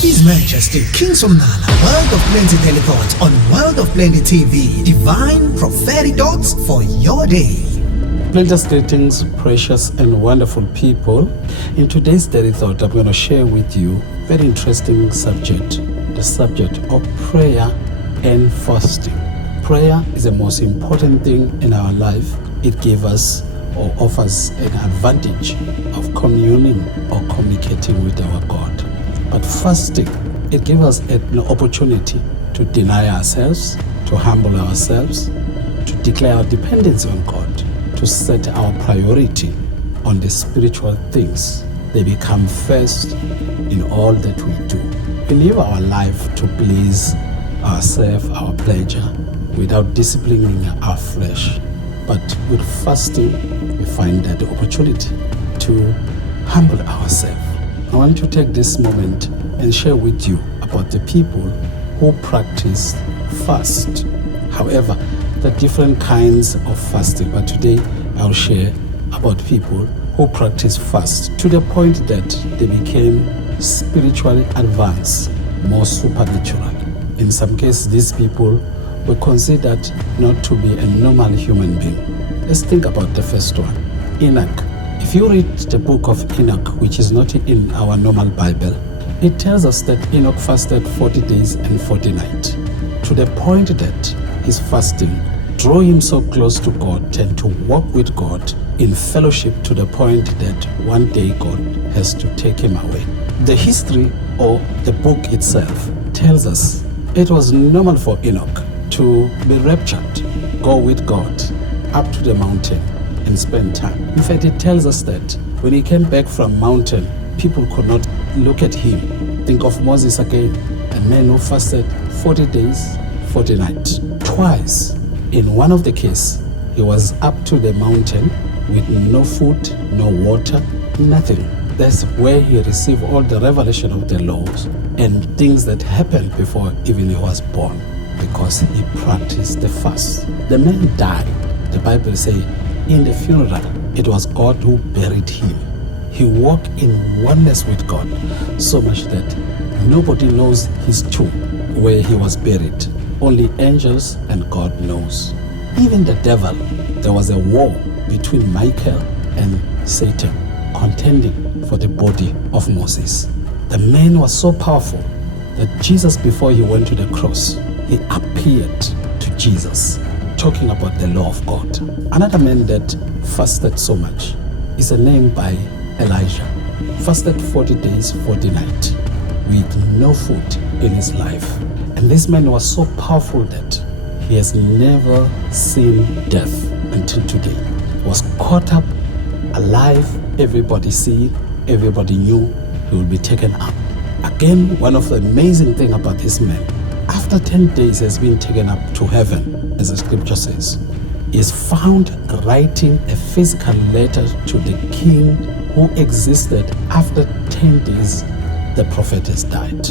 His Majesty King Somnala, World of Plenty teleports on World of Plenty TV. Divine prophetic thoughts for your day. Plenteous greetings, precious and wonderful people. In today's daily thought, I'm going to share with you a very interesting subject, the subject of prayer and fasting. Prayer is the most important thing in our life. It gives us or offers an advantage of communing or communicating with our God. But fasting, it gives us an opportunity to deny ourselves, to humble ourselves, to declare our dependence on God, to set our priority on the spiritual things. They become first in all that we do. We live our life to please ourselves, our pleasure, without disciplining our flesh. But with fasting, we find that the opportunity to humble ourselves. I want to take this moment and share with you about the people who practice fast. However, there are different kinds of fasting, but today I'll share about people who practice fast to the point that they became spiritually advanced, more supernatural. In some cases, these people were considered not to be a normal human being. Let's think about the first one, Enoch. If you read the book of Enoch, which is not in our normal Bible, it tells us that Enoch fasted 40 days and 40 nights, to the point that his fasting drew him so close to God and to walk with God in fellowship to the point that one day God has to take him away. The history or the book itself tells us it was normal for Enoch to be raptured, go with God up to the mountain and spend time. In fact, it tells us that when he came back from mountain, people could not look at him. Think of Moses again, a man who fasted 40 days, 40 nights. Twice, in one of the cases, he was up to the mountain with no food, no water, nothing. That's where he received all the revelation of the laws and things that happened before even he was born, because he practiced the fast. The man died. The Bible says in the funeral, it was God who buried him. He walked in oneness with God, so much that nobody knows his tomb, where he was buried. Only angels and God knows. Even the devil, there was a war between Michael and Satan, contending for the body of Moses. The man was so powerful that Jesus, before he went to the cross, he appeared to Jesus, talking about the law of God. Another man that fasted so much is a name by Elijah. Fasted 40 days, 40 nights with no food in his life. And this man was so powerful that he has never seen death until today. He was caught up alive. Everybody see, everybody knew he would be taken up. Again, one of the amazing things about this man, after 10 days he has been taken up to heaven, as the scripture says, he is found writing a physical letter to the king who existed after 10 days the prophet has died.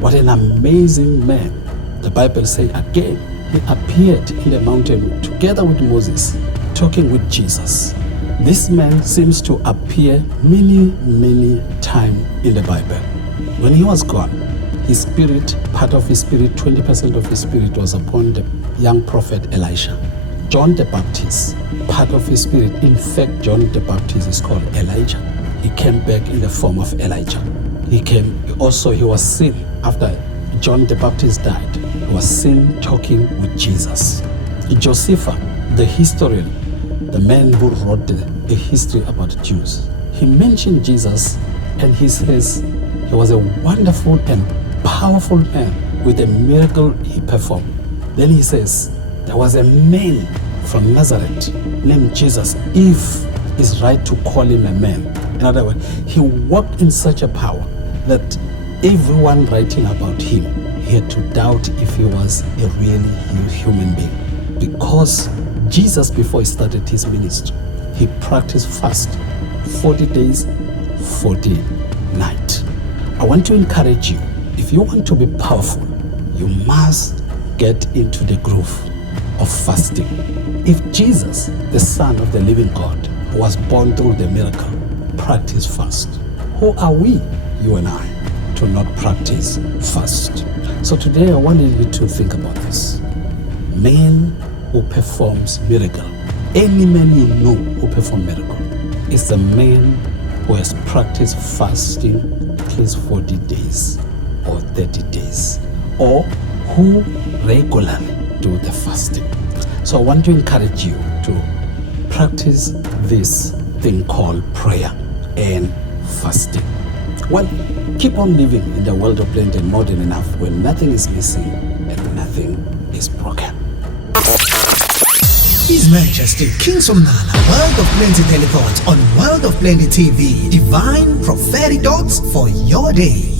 What an amazing man. The Bible says again, he appeared in the mountain together with Moses, talking with Jesus. This man seems to appear many times in the Bible. When he was gone, his spirit, part of his spirit, 20% of his spirit was upon the young prophet Elisha. John the Baptist, part of his spirit, in fact, John the Baptist is called Elijah. He came back in the form of Elijah. He was seen after John the Baptist died. He was seen talking with Jesus. Josephus, the historian, the man who wrote the history about the Jews, he mentioned Jesus and he says he was a wonderful and powerful man with a miracle he performed. Then he says there was a man from Nazareth named Jesus, if it's right to call him a man. In other words, he walked in such a power that everyone writing about him, he had to doubt if he was a really human being. Because Jesus, before he started his ministry, he practiced fast 40 days, 40 nights. I want to encourage you, if you want to be powerful, you must get into the groove of fasting. If Jesus, the Son of the living God, was born through the miracle, practice fast. Who are we, you and I, to not practice fast. So today I wanted you to think about this. Man who performs miracle. Any man you know who performs miracle is the man who has practiced fasting at least 40 days or 30 days, or who regularly do the fasting. So I want to encourage you to practice this thing called prayer and fasting. Well, keep on living in the world of plenty more than enough, where nothing is missing and nothing is broken. His Majesty King Somnala, World of Plenty Telethoughts on World of Plenty TV. Divine prophetic thoughts for your day.